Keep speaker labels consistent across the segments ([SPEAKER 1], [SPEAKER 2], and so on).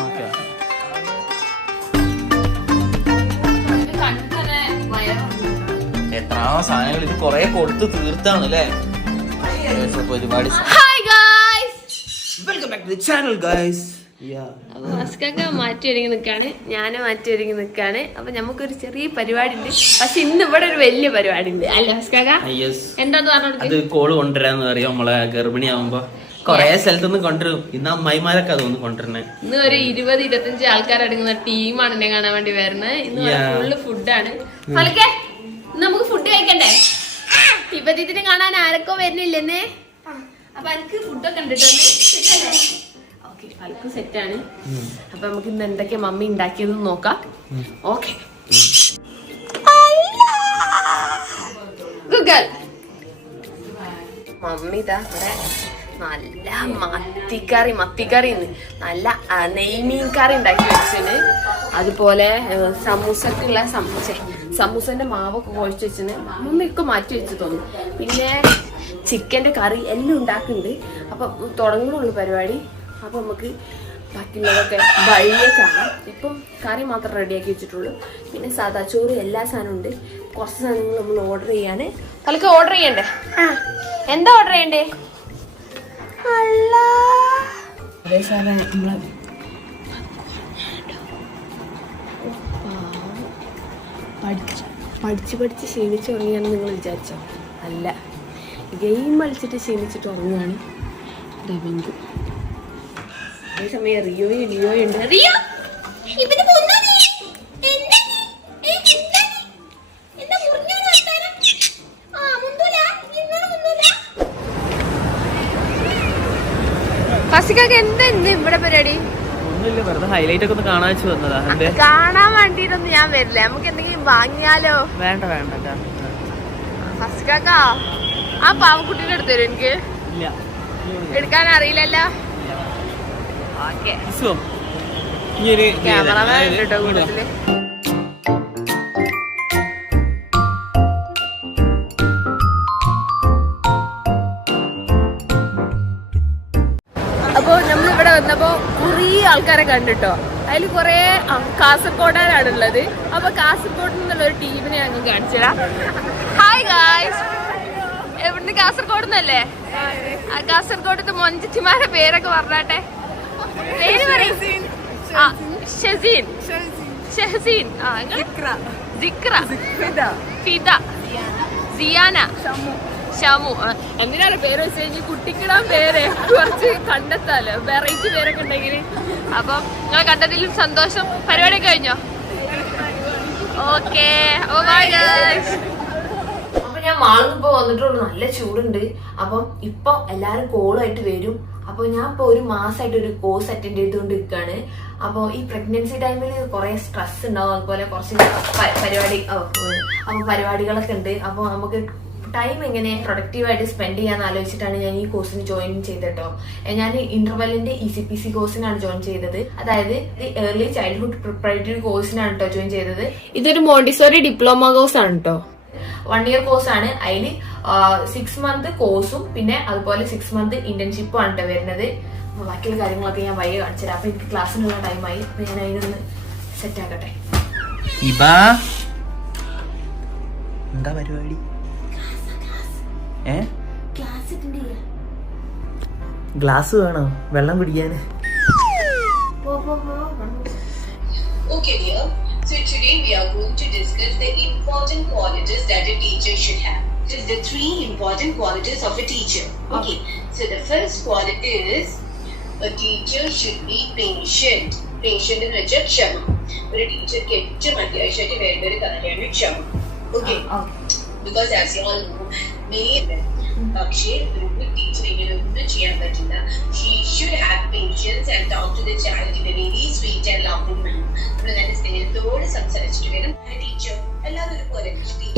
[SPEAKER 1] Okay. എത്ര സാധനങ്ങൾ ഇത് കൊറേ കൊടുത്ത് തീർത്താണ് അല്ലേ ഒരുപാട് hi guys welcome back to channel guys
[SPEAKER 2] അപ്പൊ മസ്കൊക്കെ മാറ്റി ഒരുങ്ങി നിൽക്കാണ് ഞാൻ മാറ്റി ഒരുങ്ങി നിൽക്കാണ് അപ്പൊ നമുക്കൊരു ചെറിയ പരിപാടി ഉണ്ട് പക്ഷെ ഇന്ന് ഇവിടെ ഒരു വലിയ പരിപാടി ഉണ്ട് അല്ലേ മസ്കാക്ക യെസ്
[SPEAKER 1] എന്താന്ന് പറഞ്ഞു അത് കോൾ കൊണ്ടുവരാന്ന് പറയും. നമ്മളെ ഗർഭിണി ആവുമ്പോ കൊറേ സ്ഥലത്തുനിന്ന് കൊണ്ടുവരും. ഇന്ന് അമ്മായിമാരൊക്കെ അതൊന്ന് കൊണ്ടുവരണേ. ഇന്ന് ഒരു
[SPEAKER 2] ഇരുപത് ഇരുപത്തഞ്ച് ആൾക്കാരടങ്ങുന്ന ടീമാണ് എന്നെ കാണാൻ വേണ്ടി വരുന്നത്. ഇന്ന്. ഫുള്ള് ഫുഡാണ് നമുക്ക് ഫുഡ് കഴിക്കണ്ടേ? ഇപ്പത്തിന് കാണാൻ ആരൊക്കെ വരുന്നില്ലെന്നേ അപ്പൊ എനിക്ക് ഫുഡൊക്കെ ഉണ്ട് ഓക്കെ ഫലക്ക് സെറ്റാണ് അപ്പൊ നമുക്ക് ഇന്ന് എന്തൊക്കെയാ മമ്മി ഉണ്ടാക്കിയത് നോക്കാം. ഓക്കെ ഗൂഗിൾ മമ്മി ഇതാ ഇവിടെ നല്ല മത്തിക്കറി മത്തിക്കറി നല്ല നെയ്മീൻ കറി ഉണ്ടാക്കി വെച്ചിന്. അതുപോലെ സമൂസക്കുള്ള സമൂസ സമൂസന്റെ മാവൊക്കെ കുഴച്ച് വെച്ചിന്. മമ്മിയൊക്കെ മാറ്റി വെച്ച് തോന്നും. പിന്നെ ചിക്കന്റെ കറി എല്ലാം ഉണ്ടാക്കുന്നുണ്ട് അപ്പൊ തുടങ്ങുന്നുള്ളു പരിപാടി. അപ്പൊ നമുക്ക് ബാക്കിയുള്ളതൊക്കെ വഴിയെ കാണാം. ഇപ്പം കറി മാത്രം റെഡിയാക്കി വെച്ചിട്ടുള്ളൂ. പിന്നെ സാദാ ചോറ് എല്ലാ സാധനവും ഉണ്ട്. കുറച്ച് സാധനങ്ങൾ നമ്മൾ ഓർഡർ ചെയ്യാണ് കലക്ക് ഓർഡർ ചെയ്യണ്ടേ? എന്താ ഓർഡർ ചെയ്യണ്ടേ? അതേ സാറേ നമ്മളെ പഠിച്ച് പഠിച്ച് പഠിച്ച് ക്ഷീണിച്ച് ഉറങ്ങിയാണ് നിങ്ങൾ വിചാരിച്ചോ? അല്ല. ഗെയിം കളിച്ചിട്ട് ക്ഷീണിച്ചിട്ട് ഉറങ്ങുകയാണ് രവിങ്കു. അതേസമയം റിയോയും ലിയോയും ഉണ്ട്. റിയോ ഇവന് ഫസിക്കൊക്കെ എന്താ ഇന്ന് ഇവിടെ പരിപാടി? കാണാൻ വേണ്ടിട്ടൊന്നും ഞാൻ വരില്ല. നമുക്ക് എന്തെങ്കിലും വാങ്ങിയാലോ?
[SPEAKER 1] വേണ്ട വേണ്ട
[SPEAKER 2] ഫസിക്കാക്ക ആ പാവക്കുട്ടിന്റെ എടുത്തു തരും എനിക്ക്? എടുക്കാൻ അറിയില്ലല്ലോ? ഓക്കെ. ക്യാമറമാൻ കേട്ടോ ഇങ്ങോട്ട് കുറേ ആൾക്കാരെ കണ്ടിട്ടോ. അതിൽ കുറെ കാസർഗോഡാണുള്ളത് അപ്പൊ കാസർഗോഡ് നിന്നുള്ള ഒരു ടീമിനെ ഞങ്ങൾ കാണിച്ചിടാം ഹായ് ഗായ്സ് എവിടുന്ന്? കാസർഗോഡ് നിന്നല്ലേ കാസർഗോഡത്തെ മൊഞ്ചത്തിമാരെ പേരൊക്കെ പറഞ്ഞാട്ടെ.
[SPEAKER 3] പേര് പറയും. ഷെസീൻ. ഷെഹസീൻ ആ ഫിദ.
[SPEAKER 2] സിയാന. ഷമു എങ്ങനെയാണ് പേര് വെച്ച് കഴിഞ്ഞാൽ കുട്ടിക്കിടാൻ പേര്. കുറച്ച് കണ്ടെത്താലോ. വെറൈറ്റി പേരൊക്കെ ഉണ്ടെങ്കിൽ അപ്പം നിങ്ങളെ കണ്ടതിലും സന്തോഷം. പരിപാടി കഴിഞ്ഞോ? ഓക്കെ. അപ്പൊ ഞാൻ മാളിൽ ഇപ്പൊ വന്നിട്ടുള്ളൂ. നല്ല ചൂടുണ്ട്. അപ്പം ഇപ്പൊ എല്ലാരും കോളായിട്ട് വരും. അപ്പൊ ഞാൻ ഇപ്പൊ ഒരു മാസമായിട്ട് ഒരു കോഴ്സ് അറ്റൻഡ് ചെയ്തുകൊണ്ട് നിൽക്കുകയാണ് അപ്പോൾ ഈ പ്രഗ്നൻസി ടൈമിൽ കുറെ സ്ട്രെസ് ഉണ്ടാവും. അതുപോലെ കുറച്ച് പരിപാടി ഓ, ഉം. അപ്പൊ പരിപാടികളൊക്കെ ഉണ്ട്. അപ്പോൾ നമുക്ക് ടൈം എങ്ങനെ പ്രൊഡക്റ്റീവ് ആയിട്ട് സ്പെൻഡ് ചെയ്യാന്ന് ആലോചിച്ചിട്ടാണ് ഞാൻ ഈ കോഴ്സിന് ജോയിൻ ചെയ്തിട്ടോ. ഞാൻ ഇന്റർവെല്ലിന്റെ ഇ സി പി സി കോഴ്സിനാണ് ജോയിൻ ചെയ്തത്. അതായത് ദി ഏർലി ചൈൽഡ്ഹുഡ് പ്രിപ്പറേറ്ററി കോഴ്സിനാണ് കേട്ടോ ജോയിൻ ചെയ്തത്. ഇതൊരു മോണ്ടിസോറി ഡിപ്ലോമ കോഴ്സ് ആണ് കേട്ടോ വൺ ഇയർ കോഴ്സ് ആണ്. അതിൽ സിക്സ് മന്ത് കോഴ്സും പിന്നെ അതുപോലെ സിക്സ് മന്ത് ഇന്റേൺഷിപ്പും ആണ് കേട്ടോ വരുന്നത്. ബാക്കിയുള്ള കാര്യങ്ങളൊക്കെ ഞാൻ വൈകി കാണിച്ചു തരാം. അപ്പൊ എനിക്ക് ക്ലാസ്സിനുള്ള ടൈമായി അപ്പൊ ഞാൻ അതിനൊന്ന് സെറ്റ് ആക്കട്ടെ.
[SPEAKER 1] എന്താ പരിപാടി? ഏ ഗ്ലാസ് വേണോ വെള്ളം കുടിക്കാന്
[SPEAKER 4] Okay, dear. So today we are going to discuss the important qualities that a teacher should have. It is the three important qualities of a teacher. Okay. So the first quality is a teacher should be patient. Patient എന്ന് വെച്ചാൽ ക്ഷമ ഒരു ടീച്ചർക്ക് ഏറ്റവും അത്യാവശ്യമായിട്ട് വേണ്ട ഒരു കാര്യമാണ് ക്ഷമ Okay. Because as you all know many പക്ഷേ ഒരു ടീച്ചർ ഇങ്ങനെ ഒന്നും ചെയ്യാൻ പറ്റില്ല. She should have patience and talk to the child in a very sweet and loving manner നമ്മൾ നല്ല സ്നേഹത്തോടെ സംസാരിച്ചിട്ട് വേണം. ടീച്ചർ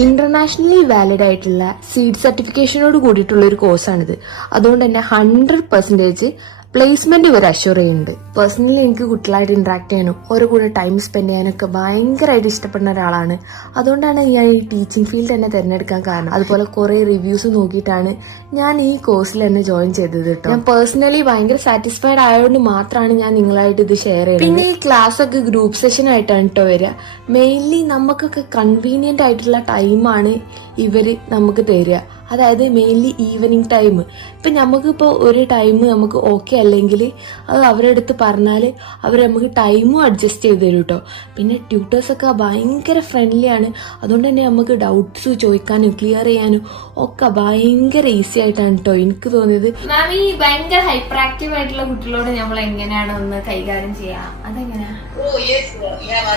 [SPEAKER 4] ഇന്റർനാഷണലി
[SPEAKER 2] വാലിഡ് ആയിട്ടുള്ള സീഡ് സർട്ടിഫിക്കേഷനോട് കൂടിയിട്ടുള്ള ഒരു കോഴ്സാണിത് അതുകൊണ്ട് തന്നെ ഹൺഡ്രഡ് പെർസെന്റേജ് പ്ലേസ്മെന്റ് ഇവർ അഷ്യൂർ ചെയ്യുന്നുണ്ട്. പേഴ്സണലി എനിക്ക് കുട്ടികളായിട്ട് ഇന്ററാക്ട് ചെയ്യാനും ഓരോ കൂടെ ടൈം സ്പെൻഡ് ചെയ്യാനൊക്കെ ഭയങ്കരമായിട്ട് ഇഷ്ടപ്പെടുന്ന ഒരാളാണ്. അതുകൊണ്ടാണ് ഞാൻ ഈ ടീച്ചിങ് ഫീൽഡ് തന്നെ തിരഞ്ഞെടുക്കാൻ കാരണം. അതുപോലെ കുറെ റിവ്യൂസ് നോക്കിയിട്ടാണ് ഞാൻ ഈ കോഴ്സിൽ തന്നെ ജോയിൻ ചെയ്തത് കേട്ടോ ഞാൻ പേഴ്സണലി ഭയങ്കര സാറ്റിസ്ഫൈഡ് ആയതുകൊണ്ട് മാത്രമാണ് ഞാൻ നിങ്ങളായിട്ട് ഇത് ഷെയർ ചെയ്യുന്നത്. പിന്നെ ഈ ക്ലാസ് ഒക്കെ ഗ്രൂപ്പ് സെഷൻ ആയിട്ടാണ് കേട്ടോ വരിക. മെയിൻലി നമുക്കൊക്കെ കൺവീനിയന്റ് ആയിട്ടുള്ള ടൈമാണ് ഇവർ നമുക്ക് തരിക. അതായത് മെയിൻലി ഈവനിങ് ടൈം ഇപ്പം നമുക്കിപ്പോൾ ഒരു ടൈം നമുക്ക് ഓക്കെ അല്ലെങ്കിൽ അത് അവരുടെ അടുത്ത് പറഞ്ഞാൽ അവർ നമുക്ക് ടൈമും അഡ്ജസ്റ്റ് ചെയ്ത് തരും കേട്ടോ പിന്നെ ട്യൂട്ടേഴ്സൊക്കെ ഭയങ്കര ഫ്രണ്ട്ലി ആണ്. അതുകൊണ്ട് തന്നെ നമുക്ക് ഡൗട്ട്സ് ചോദിക്കാനും ക്ലിയർ ചെയ്യാനും ഒക്കെ ഭയങ്കര ഈസി ആയിട്ടാണ് കേട്ടോ എനിക്ക് തോന്നിയത്. മാം ഈ ഭയങ്കര ഹൈപ്പർ ആക്റ്റീവ് ആയിട്ടുള്ള കുട്ടികളോട് നമ്മൾ എങ്ങനെയാണ് ഒന്ന് കൈകാര്യം ചെയ്യാ? അതെങ്ങനെയാണ് ഓ
[SPEAKER 4] യെസ് വലിയ you have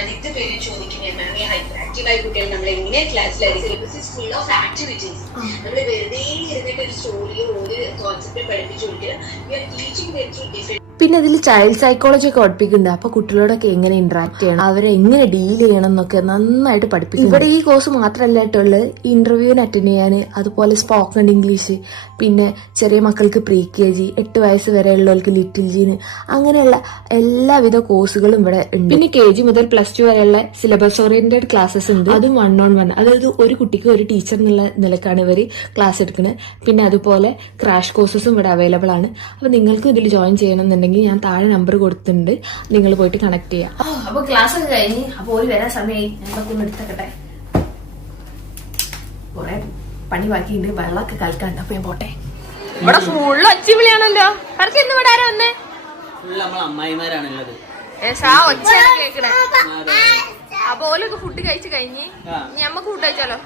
[SPEAKER 4] ആദ്യത്തെ പേര് ചോദിക്കുന്നത് മാം ഈ ഹൈപ്പർ ആക്റ്റീവ് ആയ കുട്ടികൾ നമ്മൾ എങ്ങനെ ക്ലാസ്സിലായി syllabus is full of activities നമ്മൾ വെറുതെ ഇരുന്നിട്ട് ഒരു സ്റ്റോറിയോ ഒരു കോൺസെപ്റ്റ് പഠിപ്പിച്ചു കൊടുക്കുക you are teaching them through different പിന്നെ ഇതിൽ ചൈൽഡ് സൈക്കോളജി ഒക്കെ പഠിപ്പിക്കുന്നുണ്ട്. അപ്പൊ കുട്ടികളോടൊക്കെ എങ്ങനെ
[SPEAKER 2] ഇന്ററാക്ട് ചെയ്യണം? അവരെ എങ്ങനെ ഡീൽ ചെയ്യണം എന്നൊക്കെ നന്നായിട്ട് പഠിപ്പിക്കും ഇവിടെ ഈ കോഴ്സ് മാത്രമല്ല കേട്ടുള്ളത് ഇന്റർവ്യൂവിന് അറ്റൻഡ് ചെയ്യാൻ അതുപോലെ സ്പോക്കൺ ഇംഗ്ലീഷ് പിന്നെ ചെറിയ മക്കൾക്ക് പ്രീ കെ ജി എട്ട് വയസ്സ് വരെയുള്ളവർക്ക് ലിറ്റിൽ ജീന് അങ്ങനെയുള്ള എല്ലാവിധ കോഴ്സുകളും ഇവിടെ ഉണ്ട്. പിന്നെ കെ ജി മുതൽ പ്ലസ് ടു വരെയുള്ള സിലബസ് ഓറിയന്റഡ് ക്ലാസ്സസ് ഉണ്ട്. അതും വൺ ഓൺ വൺ അതായത് ഒരു കുട്ടിക്ക് ഒരു ടീച്ചർ എന്നുള്ള നിലക്കാണ് ഇവർ ക്ലാസ് എടുക്കുന്നത്. പിന്നെ അതുപോലെ ക്രാഷ് കോഴ്സസും ഇവിടെ അവൈലബിൾ ആണ്. അപ്പൊ നിങ്ങൾക്കും ഇതിൽ ജോയിൻ ചെയ്യണം എന്നുണ്ടെങ്കിൽ ഞാൻ താഴെ നമ്പർ കൊടുത്തിട്ടുണ്ട്. നിങ്ങൾ പോയിട്ട് കണക്ട് ചെയ്യാം. അപ്പൊ ക്ലാസ് ഒക്കെ കഴിഞ്ഞ് അപ്പൊ ഒരു വരാൻ സമയമായി ഞങ്ങളൊക്കെ ഒന്ന് എടുത്തക്കട്ടെ. കുറെ പണി ബാക്കിയുണ്ട്. വെള്ളമൊക്കെ കലക്കാണ്ട് അപ്പൊ ഞാൻ പോട്ടെ. ഇവിടെ ഫുള്ള് ഒച്ചവിളിയാണല്ലോ അടുത്ത് ഇന്ന് ഇവിടെ ആരാ വന്നേ? അമ്മായിമാരാണുള്ളത്. കേക്കണേ അപ്പൊ ഓലൊക്കെ ഫുഡ് കഴിച്ചു കഴിഞ്ഞ്. ഇനി നമ്മക്ക് ഫുഡ് കഴിച്ചാലോ?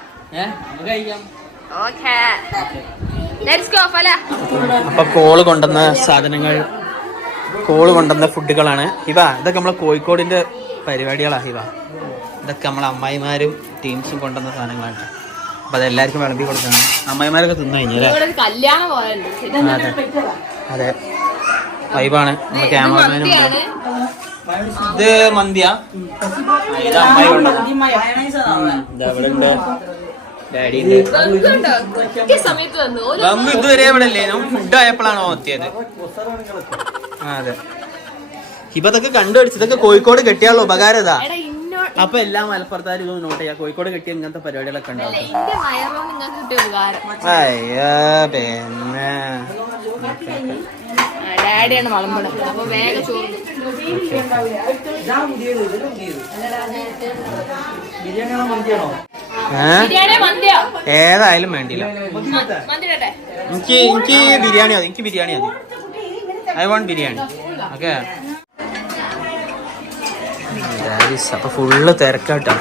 [SPEAKER 2] ഓക്കേ
[SPEAKER 1] അപ്പൊ കോൾ കൊണ്ടുവന്ന സാധനങ്ങൾ കോൾ കൊണ്ടുവന്ന ഫുഡുകളാണ്. ഇവ ഇതൊക്കെ നമ്മളെ കോഴിക്കോടിന്റെ പരിപാടികളാണ് ഇവ. ഇതൊക്കെ നമ്മളെ അമ്മായിമാരും ടീംസും കൊണ്ടുവന്ന സാധനങ്ങളാണ്. അപ്പൊ അതെല്ലാവർക്കും വിളമ്പി കൊടുക്കണം. അമ്മായിമാരൊക്കെ തിന്നു കല്യാണം പോലുണ്ട് അതെ. വൈബാണ്. നമ്മുടെ ക്യാമറമാനും ഇത് മന്തിയാ?
[SPEAKER 3] ഇത് അമ്മായി കൊണ്ടുവന്ന.
[SPEAKER 1] ഇവിടെ ഉണ്ട്. നമ്മ ഇതുവരെ ഇവിടെ ഫുഡ് ആയപ്പോഴാണ് അതെ. ഇപ്പൊ ഇതൊക്കെ കണ്ടുപിടിച്ച് ഇതൊക്കെ കോഴിക്കോട് കെട്ടിയാലോ ഉപകാരത. അപ്പൊ എല്ലാ മലപ്പുറത്താരും ഇതൊന്ന് നോട്ട് ചെയ്യാം. കോഴിക്കോട് കെട്ടിയ ഇങ്ങനത്തെ പരിപാടികളൊക്കെ ഉണ്ടാവും അയ്യോ പിന്നെ.
[SPEAKER 2] ഡാഡിയാണ് വളമ്പണം അപ്പൊ വേഗം ചോറ് ഏ?
[SPEAKER 3] ബിരിയാണി മന്തിയോ
[SPEAKER 2] ഏതായാലും
[SPEAKER 1] വേണ്ടില്ല. എനിക്ക് എനിക്ക് ബിരിയാണി മതി എനിക്ക് ബിരിയാണി മതി. I want biryani. ഓക്കെ. അപ്പൊ ഫുള്ള് തിരക്കാട്ടോ.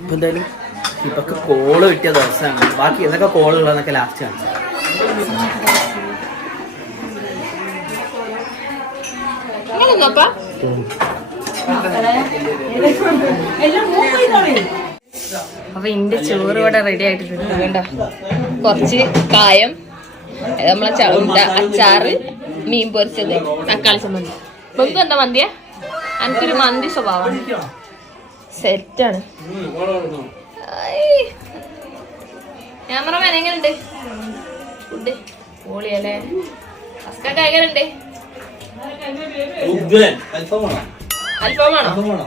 [SPEAKER 1] ഇപ്പൊ എന്തായാലും ഇപ്പൊക്കെ കോൾ കിട്ടിയ ദിവസമാണ്. ബാക്കി എന്തൊക്കെ കോളുള്ളതെന്നൊക്കെ ലാസ്റ്റ് ആണ്.
[SPEAKER 3] എല്ലാം
[SPEAKER 2] അപ്പൊ ഇന്റെ ചോറ് ഇവിടെ റെഡി ആയിട്ടുണ്ട്. വേണ്ട കുറച്ച് കായം നമ്മളെ ചവണ്ട അച്ചാറ് മീൻ പൊരിച്ചത് തക്കാളി ചമ്മന്തി. ബന്ധു എന്താ മന്തിയ? എനിക്കൊരു മന്തി സ്വഭാവം. സെറ്റാണ്. ക്യാമറമാൻ എങ്ങനെയുണ്ട് ഫുഡ്? പൊളിയല്ലേ അസ്കൊക്കെ എങ്ങനെയുണ്ട് അൽഫാമാണോ?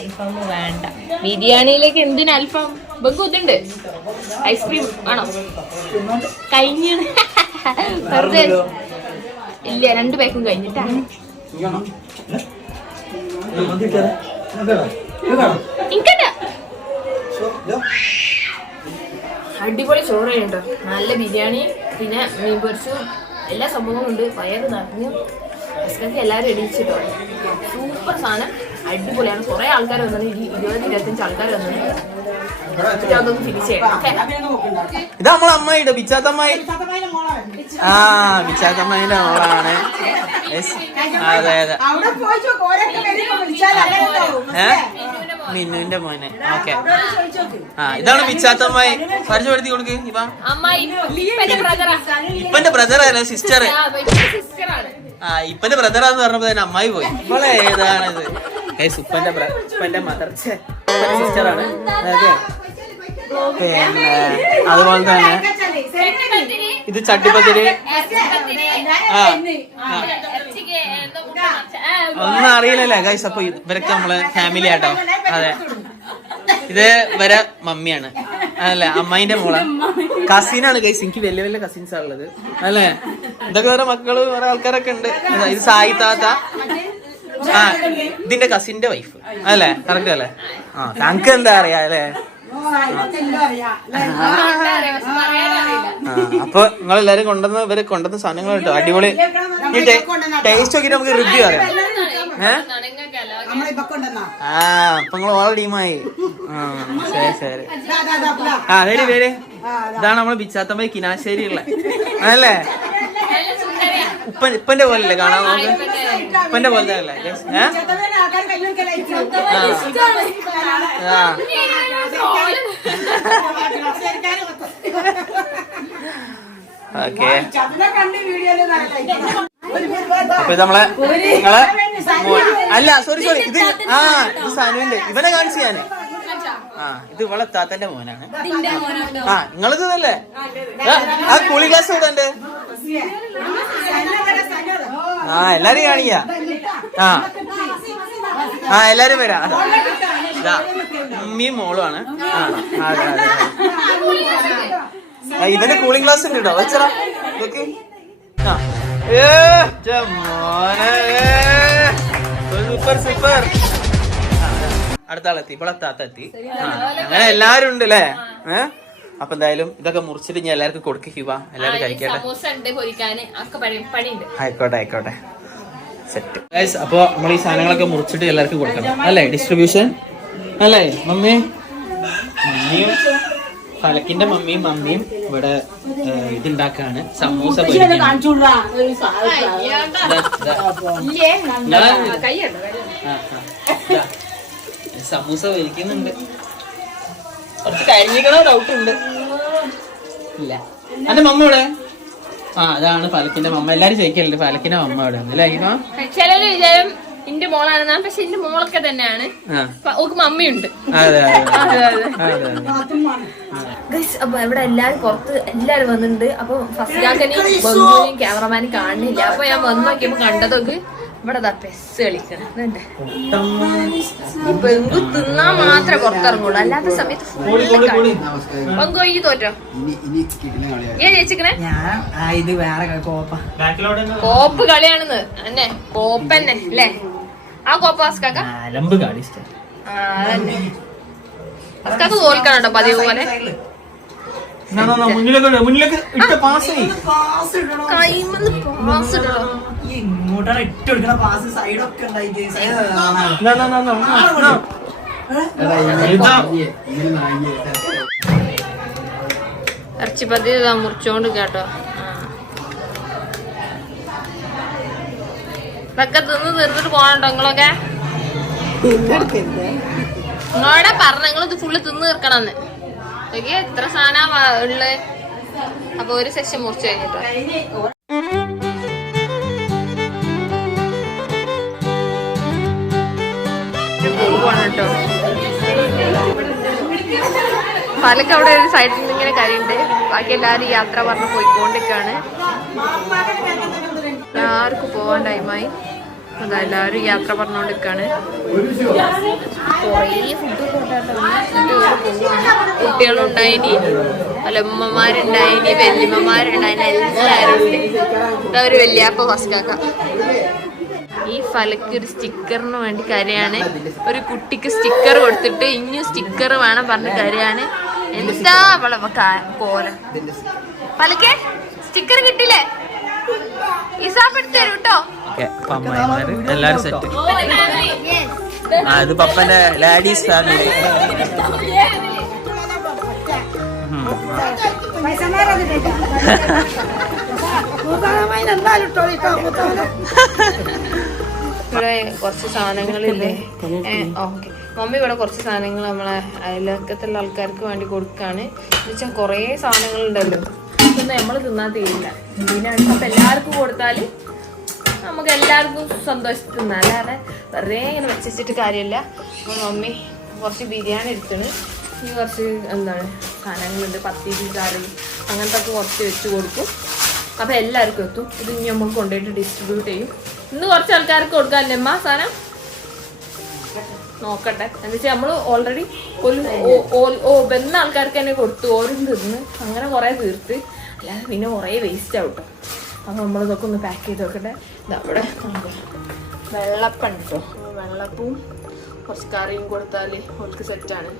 [SPEAKER 2] അൽഫാം വേണ്ട. ബിരിയാണിയിലേക്ക് എന്തിനു അൽഫാം? ബഗ്ഗു ഇതുണ്ട്. ഐസ്ക്രീം ആണോ? കഴിഞ്ഞു വെറുതെ ഇല്ല രണ്ടു പേക്കും കഴിഞ്ഞിട്ടാ. ഇങ്കണ്ട അടിപൊളി ചോറ് കേട്ടോ നല്ല ബിരിയാണി പിന്നെ മീൻ പൊരിച്ചും എല്ലാ സംഭവവും ഉണ്ട്. വയറ് നിറഞ്ഞു. ഹസ്ബൻഡ് എല്ലാവരും എണീച്ചിട്ടോ സൂപ്പർ സാധനം. അടിപൊളിയാണ്. കുറെ ആൾക്കാർ വന്നത്. ഇരു- ഇരുപത് ഇരുപത്തഞ്ച് ആൾക്കാർ വന്നത്. അതൊന്ന് ഇത് നമ്മളെ അമ്മയുടെ ബിച്ചാത്തമ്മായി ആ ബിച്ചാത്തമ്മയുടെ മോളാണ്. അതെ അതെ.
[SPEAKER 3] മിന്നുവിന്റെ മോനെ.
[SPEAKER 2] ഓക്കെ. ആ ഇതാണ് ബിച്ചാത്തമ്മായി പരിചയപ്പെടുത്തി കൊടുക്ക് ഇവ. അമ്മ ഇപ്പന്റെ ബ്രദർ അല്ല സിസ്റ്റർ ആ ഇപ്പന്റെ ബ്രദറാന്ന് പറഞ്ഞപ്പോ തന്നെ അമ്മായി പോയി. ഇവളെ ഏതാണിത് ഉപ്പന്റെ ഉപ്പന്റെ മദർ അതുപോലെ തന്നെ ഇത് ചട്ടിപ്പത്തിരി. ഒന്നും അറിയില്ലല്ലേ ഗൈസ് അപ്പൊ ഇവരൊക്കെ നമ്മൾ ഫാമിലി ആട്ടോ. അതെ. ഇത് വരെ മമ്മിയാണ്. അല്ലേ? അമ്മായിന്റെ മോള. കസിനാണ് ഗൈസ് എനിക്ക് വലിയ വലിയ കസിൻസ് ഉള്ളത്. അല്ലേ? ഇതൊക്കെ വേറെ മക്കൾ വേറെ ആൾക്കാരൊക്കെ ഉണ്ട്. ഇത് സായി താത്ത. ഇതിന്റെ കസിന്റെ വൈഫ് അല്ലേ? കറക്റ്റ് അല്ലേ? ആ താങ്ക് എന്താ അറിയാ അല്ലേ? അപ്പൊ നിങ്ങൾ എല്ലാരും കൊണ്ടുവന്ന ഇവർ കൊണ്ടുവന്ന സാധനങ്ങൾ കേട്ടോ. അടിപൊളി. ടേസ്റ്റ് നോക്കിട്ട് നമുക്ക് റിവ്യൂ അറിയാം. ആ നിങ്ങൾ ആ ഇതാണ് നമ്മൾ ബിച്ചാത്തമ്മ കിനാശ്ശേരി ഉള്ള അതല്ലേ ഉപ്പൻ ഇപ്പന്റെ പോലല്ലേ കാണാൻ നോക്ക് ഉപ്പന്റെ പോലെ അല്ലേ. ഓക്കെ. അപ്പൊ നമ്മളെ നിങ്ങളെ അല്ല സോറി സോറി ഇത് ആ ഇത് സനുവിന്റെ. ഇവനെ കാണിച്ചു ഞാൻ. ആ ഇത് ഇവളെ താത്തന്റെ മോനാണ്. ആ നിങ്ങളിത് ഇതല്ലേ? ആ, കുളി ഗ്ലാസ് ഇവിടെ ഉണ്ട് ആ എല്ലാരും കാണിക്ക. ആ. ആ എല്ലാരും വരാം. ഉമ്മിയും മോളുമാണ് ആ അതെ അതെ ആ, കൂളിംഗ് ഗ്ലാസ് ഉണ്ട് കേട്ടോ വെച്ചടാ. ഇതൊക്കെ. ആ. ഏ മോനെ. Super super. അടുത്ത ആളെത്തി ഇപ്പോൾ താത്ത എത്തി അങ്ങനെ എല്ലാരും ഉണ്ട് അല്ലേ ഏഹ് അപ്പൊ എന്തായാലും ഇതൊക്കെ മുറിച്ചിട്ട് ഞാൻ എല്ലാവർക്കും കൊടുക്കുക എല്ലാരും കഴിക്കട്ടെ. സമൂസ ഉണ്ട് പൊരിക്കാന് പണിയുണ്ട്. ആയിക്കോട്ടെ ആയിക്കോട്ടെ.
[SPEAKER 1] സെറ്റ്. ഗൈസ് അപ്പൊ നമ്മൾ ഈ സാധനങ്ങളൊക്കെ മുറിച്ചിട്ട് എല്ലാവർക്കും കൊടുക്കണം. അല്ലേ ഡിസ്ട്രിബ്യൂഷൻ അല്ലേ മമ്മി? മമ്മിയും ഫലക്കിന്റെ മമ്മിയും മമ്മിയും ഇവിടെ ഇതുണ്ടാക്കാണ്. സമൂസ പൊരിക്കാണ്. സമൂസ വലിക്കുന്നുണ്ട് കുറച്ച് കരിഞ്ഞിക്കണോ ഡൗട്ട് ഉണ്ട്. ഇല്ല. അന്റെ മമ്മ ഇവിടെ ആ അതാണ് ഫലക്കിന്റെ മമ്മ. എല്ലാരും ചോദിക്കലുണ്ട് ഫലക്കിന്റെ മമ്മ അവിടെ അല്ലേ
[SPEAKER 2] ചിലര് വിചാരം എന്റെ മോളാണെന്നാ പക്ഷെ എന്റെ മോളൊക്കെ തന്നെയാണ്. ഓക്ക് മമ്മിയുണ്ട്. അതെ അതെ അതെ. അതെ ഗൈസ് അപ്പൊ ഇവിടെ എല്ലാരും പുറത്ത് എല്ലാരും വന്നിട്ടുണ്ട്. അപ്പൊ ഫസ്റ്റ് ബംഗുവിനെയും ക്യാമറമാനും കാണുന്നില്ല. അപ്പൊ ഞാൻ വന്ന് നോക്കിയപ്പോ കണ്ടതൊക്കെ ഇവിടെ ദാ പെസ് കളിക്കണം. പെങ്കു തിന്നാ മാത്രമേ പുറത്തിറങ്ങുള്ളൂ. അല്ലാത്ത സമയത്ത് ഫുള്ള് ബംഗു ഈ തോറ്റോ? ഏ ചേച്ചിക്കണേ? ഞാൻ ആ, ഇത് വേറെ കോപ്പ. കോപ്പ് കളിയാണെന്ന്. അന്നെ കോപ്പ് തന്നെ അല്ലേ ആ കോപ്പ് അസ്കാക്ക? അലമ്പ് കാടി ഇഷ്ടം. ആ അതന്നെ. അസ്കാക്ക തോൽക്കണം കേട്ടോ പതിവ് പോലെ? മുന്നിലേക്ക് പാസ് കൈമന്ന് പാസ് ഇടോ ഇങ്ങോട്ടാണ് ഇട്ട് കൊടുക്കണ പാസ് സൈഡൊക്കെ ഉണ്ടായിട്ട് ഇറച്ചിപ്പത്തി ഇതാ. മുറിച്ചോണ്ട് കേട്ടോ. ഇതൊക്കെ തിന്ന് തീർത്തിട്ട് പോകണോ നിങ്ങളൊക്കെ? നിങ്ങളോടെ പറഞ്ഞ നിങ്ങളിത് ഫുള്ള് തിന്ന് തീർക്കണമെന്ന്. ഓക്കെ എത്ര സാധന ഉള്ളത് അപ്പൊ ഒരു സെഷൻ മുറിച്ച് കഴിഞ്ഞിട്ടോ. കേട്ടോ. പാലക്ക് അവിടെ ഒരു സൈഡിൽ നിന്ന് ഇങ്ങനെ കരയുണ്ട്. ബാക്കി എല്ലാവരും യാത്ര പറഞ്ഞ് പോയിക്കൊണ്ടിരിക്കാണ്. എല്ലാവർക്കും പോകാൻ ടൈമായി അതാ എല്ലാവരും യാത്ര പറഞ്ഞുകൊണ്ടിരിക്കുകയാണ് കുറേ ഫുഡ് കുട്ടികളുണ്ടായിനി വല്ലമ്മമാരുണ്ടായിനി വല്യമ്മമാരുണ്ടായിനി എല്ലാവരും ഉണ്ട് ഒരു ഫസ്റ്റ് ഫസ്റ്റാക്ക ഈ ഫലക്ക് ഒരു സ്റ്റിക്കറിന് വേണ്ടി കരയാണ്. ഒരു കുട്ടിക്ക് സ്റ്റിക്കർ കൊടുത്തിട്ട് ഇനിയും സ്റ്റിക്കർ വേണം പറഞ്ഞ് കരയാണ്. എന്താ അവളെ കോല ഫലക്കെ സ്റ്റിക്കർ കിട്ടില്ലേ? ഇസാപ്പ് എടുത്ത് തരും കേട്ടോ എല്ലാരും സെറ്റ് ആ ഇത് പപ്പന്റെ ലാഡീസ് ഫാമിലി ഇവിടെ കുറച്ച് സാധനങ്ങളില്ലേ? ഓക്കെ. മമ്മി ഇവിടെ കുറച്ച് സാധനങ്ങൾ നമ്മളെ അയലക്കത്തുള്ള ആൾക്കാർക്ക് വേണ്ടി കൊടുക്കാണ്. എന്നുവെച്ചാൽ കുറേ സാധനങ്ങളുണ്ടല്ലോ. ഇതൊന്നും നമ്മൾ തിന്നാൻ തീരില്ല. ഇതിനാണ് അപ്പം എല്ലാവർക്കും കൊടുത്താൽ നമുക്ക് എല്ലാവർക്കും സന്തോഷത്തിൽ തിന്നാം. അല്ലാതെ വെറുതെ ഇങ്ങനെ വെച്ചിട്ട് കാര്യമില്ല. അപ്പോൾ മമ്മി കുറച്ച് ബിരിയാണി എടുത്തിട്ട് ഈ കുറച്ച് എന്താണ് സാധനങ്ങളുണ്ട്. പത്തി കറി അങ്ങനത്തെ ഒക്കെ കുറച്ച് വെച്ച് കൊടുക്കും. അപ്പോൾ എല്ലാവർക്കും എത്തും. ഇത് ഇനി നമുക്ക് കൊണ്ടുപോയിട്ട് ഡിസ്ട്രിബ്യൂട്ട് ചെയ്യും. ഇന്ന് കുറച്ച് ആൾക്കാർക്ക് കൊടുക്കാല്ലേ അമ്മ സാധനം? നോക്കട്ടെ. എന്താ വെച്ചാൽ നമ്മൾ ഓൾറെഡി ഓ- ഓ ആൾക്കാർക്ക് തന്നെ കൊടുത്തു. ഓരും തിന്ന്. അങ്ങനെ കുറേ തീർത്ത്. അല്ലാതെ പിന്നെ കുറേ വേസ്റ്റ് ആവും കേട്ടോ അപ്പോൾ നമ്മളിതൊക്കെ ഒന്ന് പാക്ക് ചെയ്ത് നോക്കട്ടെ ഇതവിടെ വെള്ളപ്പം കേട്ടോ വെള്ളപ്പവും കുറച്ച് കറിയും കൊടുത്താൽ ഓൾക്ക് സെറ്റാണ്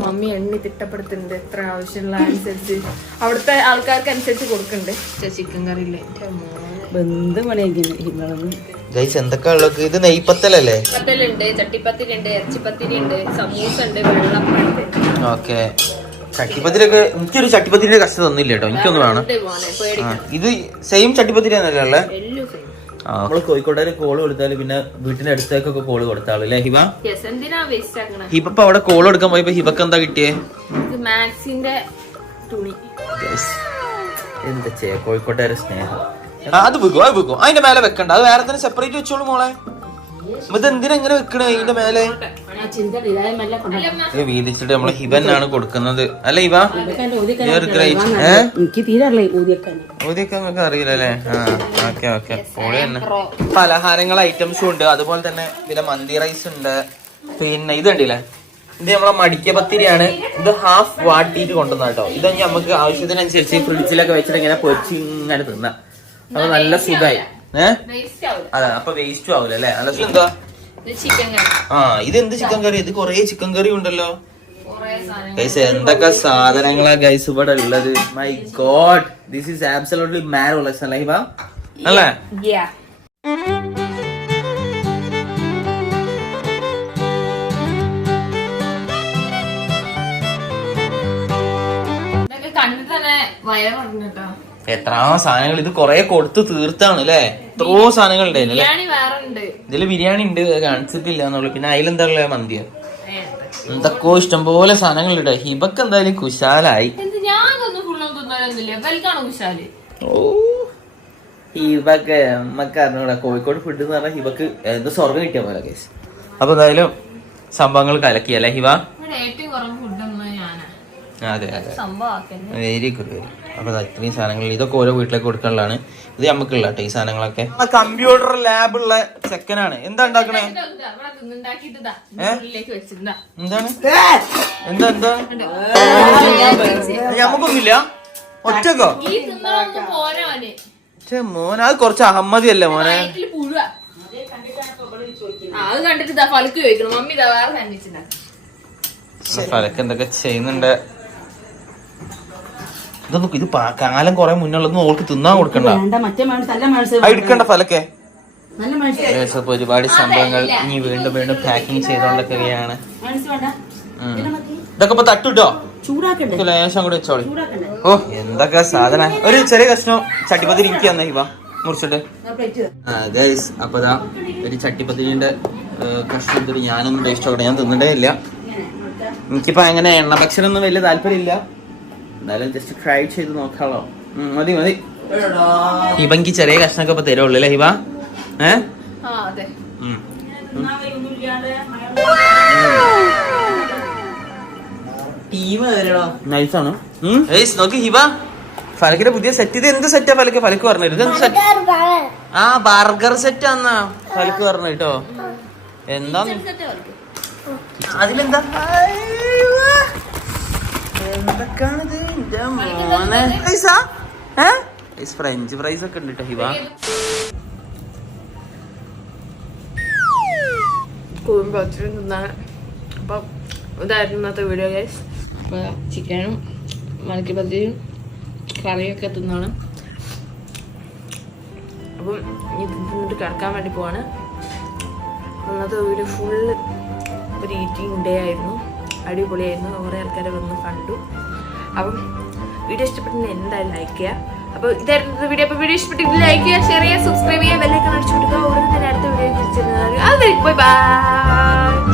[SPEAKER 2] മമ്മി എണ്ണി തിട്ടപ്പെടുത്തുന്നുണ്ട്. എത്ര ആവശ്യമുള്ള അനുസരിച്ച്. അവിടുത്തെ ആൾക്കാർക്ക് അനുസരിച്ച് കൊടുക്കുന്നുണ്ട് ചിക്കൻ കറി കറിയില്ലേ എന്റെ പണിയാക്കി ഗൈസ് എന്തൊക്കെ ഉള്ളത് ഇത് നെയ്പത്തലല്ലേ? പത്തലുണ്ട് ചട്ടിപ്പത്തിരി ഉണ്ട് ഇറച്ചിപ്പത്തിരി ഉണ്ട് സമൂസ ഉണ്ട് വെള്ളപ്പം ഉണ്ട് ഓക്കെ. ചട്ടിപ്പത്തിരിയൊക്കെ എനിക്കൊരു ചട്ടിപ്പത്തിരിന്റെ കഷ്ട തന്നില്ല കേട്ടോ എനിക്കൊന്ന് വേണം. ഉണ്ട് മോനെ ആ, ഇത് സെയിം ചട്ടിപ്പത്തിരി തന്നെയല്ലേ നമ്മൾ കോഴിക്കോട്ടേര് കോൾ കൊടുത്താൽ പിന്നെ വീട്ടിന്റെ അടുത്തേക്കൊക്കെ കോൾ കൊടുത്താളല്ലേ ഹിബ? യെസ് എന്തിനാ വേസ്റ്റ് ആക്കണേ? ഹിബ ഇപ്പൊ അവിടെ കോൾ എടുക്കാൻ പോയപ്പോ ഹിബക്ക് എന്താ കിട്ടിയേ? ഇത് മാക്സിന്റെ തുണി. എന്താ ചെയ്യാ? കോഴിക്കോട്ടുകാരെ സ്നേഹം. അത് വെക്കും അത് വെക്കും അതിന്റെ മേലെ വെക്കണ്ട. അത് വേറെ തന്നെ സെപ്പറേറ്റ് വെച്ചോളൂ മോളെ. ഇത് എന്തിനാ ഇങ്ങനെ വെക്കണേ ഇതിന്റെ മേലെ? വീതിച്ചിട്ട് നമ്മൾ ഹിബനാണ് കൊടുക്കുന്നത്. അല്ല അറിയില്ല ഊതിയൊക്കെ. Okay okay. പൊളി തന്നെ. പലഹാരങ്ങൾ ഐറ്റംസും ഉണ്ട്. അതുപോലെ തന്നെ പിന്നെ മന്തി റൈസ് ഉണ്ട്. പിന്നെ ഇത് കണ്ടില്ലേ? ഇത് നമ്മളെ മടിക്ക പത്തിരിയാണ്. ഇത് ഹാഫ് വാട്ടിയിട്ട് കൊണ്ടുവന്ന കേട്ടോ. ഇത് ഇനി നമുക്ക് ആവശ്യത്തിനനുസരിച്ച് ഫ്രിഡ്ജിലൊക്കെ വെച്ചിട്ട് ഇങ്ങനെ പൊരിച്ച് ഇങ്ങനെ തിന്നാം. അപ്പൊ നല്ല സുഖമായി ഏഹ് വേസ്റ്റ് ആവില്ല അതെ അപ്പൊ വേസ്റ്റും ആവില്ല അല്ലേ? സുഖം എന്താ? ആ ഇത് എന്ത് ചിക്കൻ കറി? ഇത് കൊറേ ചിക്കൻ കറി ഉണ്ടല്ലോ. ഗൈസ് എന്തൊക്കെ സാധനങ്ങളാ ഗൈസ് ഇവിടെ ഉള്ളത്? My god this is absolutely marvellous അല്ലേ? അല്ലേ കണ്ടിട്ട് തന്നെ വയറുണ്ട് എത്ര സാധനങ്ങൾ ഇത് കൊറേ കൊടുത്ത് തീർത്താണ് അല്ലേ എത്രയോ സാധനങ്ങൾ ഉണ്ടായിരുന്നു അല്ലേ? ഇതിൽ ബിരിയാണി ഉണ്ട് കാണിച്ചിട്ടില്ല എന്നുള്ളു പിന്നെ അതിലെന്താ ഉള്ളത് മന്തിയോ എന്തൊക്കെയോ ഇഷ്ടംപോലെ സാധനങ്ങൾ ഇട്ടോ ഹിബക്ക് എന്തായാലും കുശാലായി. ഓ ഹിബക്ക് നമ്മക്ക് അറിഞ്ഞൂടാ. കോഴിക്കോട് ഫുഡ് എന്ന് പറഞ്ഞാൽ ഹിബക്ക് എന്ത് സ്വർഗം കിട്ടിയ പോലെ കേസ് അപ്പൊ എന്തായാലും സംഭവങ്ങൾ കലക്കിയല്ലേ ഹിബ? ഏറ്റവും കുറവ് ഫുഡ് ഒന്നും ഞാനാ അതെ അതെ. വെരി ഗുഡ് വെരി അപ്പൊ ദാ ഇത്രയും സാധനങ്ങൾ. ഇതൊക്കെ ഓരോ വീട്ടിലേക്ക് കൊടുക്കാനുള്ളതാണ്. ഇത് നമുക്കുള്ള കേട്ടോ ഈ സാധനങ്ങളൊക്കെ. കമ്പ്യൂട്ടർ ലാബ് ലാബുള്ള ചെക്കനാണ് എന്താ ഉണ്ടാക്കണേ? എന്താണ്? എന്താ എന്താ? നമുക്കൊന്നുമില്ല ഒറ്റക്കോ? മോനെ അത് കുറച്ച് അഹമ്മതിയല്ലേ മോനെ? അത് കണ്ടിട്ട് ഫലക്ക് ചോദിക്കണം. മമ്മി ഫലക്ക് എന്തൊക്കെ ചെയ്യുന്നുണ്ട്. ഇതൊന്നും ഇത് കാലം കൊറേ മുന്നുള്ളതൊന്നും ഓൾക്ക് തിന്നാൻ കൊടുക്കണ്ട. എടുക്കണ്ട ഫലക്കെ. ഒരുപാട് സംഭവങ്ങൾ ഇനി വീണ്ടും വീണ്ടും പാക്കിംഗ് ചെയ്തോണ്ടൊക്കെയാണ്. ഇതൊക്കെ ഇപ്പൊ തട്ടുട്ടോ? ലേശം കൂടെ വെച്ചോളി. ചൂടാക്കണ്ടേ? ഓ എന്തൊക്കെ സാധന. ഒരു ചെറിയ കഷ്ണം ചട്ടിപ്പത്തിരി എനിക്ക് തന്നെ ഇവ. മുറിച്ചിട്ട്. ഗൈസ് അപ്പൊ ദാ ഒരു ചട്ടിപ്പത്തിരിന്റെ കഷ്ണം എടുത്തിട്ട് ഞാനൊന്നും ടേസ്റ്റ് ആക്കട്ടെ ഞാൻ തിന്നിട്ടേ ഇല്ല. എനിക്കിപ്പോ അങ്ങനെ എണ്ണ ഭക്ഷണം ഒന്നും വലിയ താല്പര്യമില്ല. എന്നാലും ജസ്റ്റ് ട്രൈ ചെയ്ത് നോക്കാളോ ഉം, മതി മതി. ഹിബങ്കി ചെറിയ കഷ്ണമൊക്കെ ഇപ്പൊ തരുള്ളൂ അല്ലേ ഹിബ? ഏ? ആ അതെ. ഉം. നൈസാണ് നോക്കി ഹിബ. ഫലക്കിന്റെ പുതിയ സെറ്റ് ഇത് എന്ത് സെറ്റാ ഫലക്ക്? ഫലക്ക് പറഞ്ഞു ഇത് എന്ത് സെറ്റ് ആ ബർഗർ സെറ്റ് ആന്നാ ഫലക്ക് പറഞ്ഞു കേട്ടോ എന്താ? അതിലെന്താ? എന്തൊക്കെയാണിത്? എന്റെ മോനെ. ഏ? ഫ്രഞ്ച് ഫ്രൈസ് ഒക്കെ ഉണ്ട് ഹിവ. ഹിബ കുടുംബം ഒത്തിരി തിന്നാണ് അപ്പം ഇതായിരുന്നു ഇന്നത്തെ വീഡിയോ ഗൈസ് അപ്പോൾ ചിക്കനും മലക്കിപ്പത്തിയും കറിയൊക്കെ തിന്നാണ്. അപ്പം ഇനി തിന്നിട്ട് കിടക്കാൻ വേണ്ടി പോവാണ്. അന്നത്തെ വീഡിയോ ഫുള്ള് ഒരു ഈറ്റിംഗ് ഡേ ആയിരുന്നു. അടിപൊളിയായിരുന്നു. കുറേ ആൾക്കാരെ വന്ന് കണ്ടു. അപ്പം വീഡിയോ ഇഷ്ടപ്പെട്ടെങ്കിൽ എന്തായാലും ലൈക്ക് ചെയ്യുക. അപ്പോൾ ഇതായിരുന്നു വീഡിയോ അപ്പോൾ വീഡിയോ ഇഷ്ടപ്പെട്ടെങ്കിൽ ലൈക്ക് ചെയ്യുക ഷെയർ ചെയ്യുക സബ്സ്ക്രൈബ് ചെയ്യുക ബെല്ലൈക്കൺ അടിച്ചു കൊടുക്കുക. ഓരോ തന്നെ അടുത്ത വീഡിയോ തിരിച്ചു ബൈ ബൈ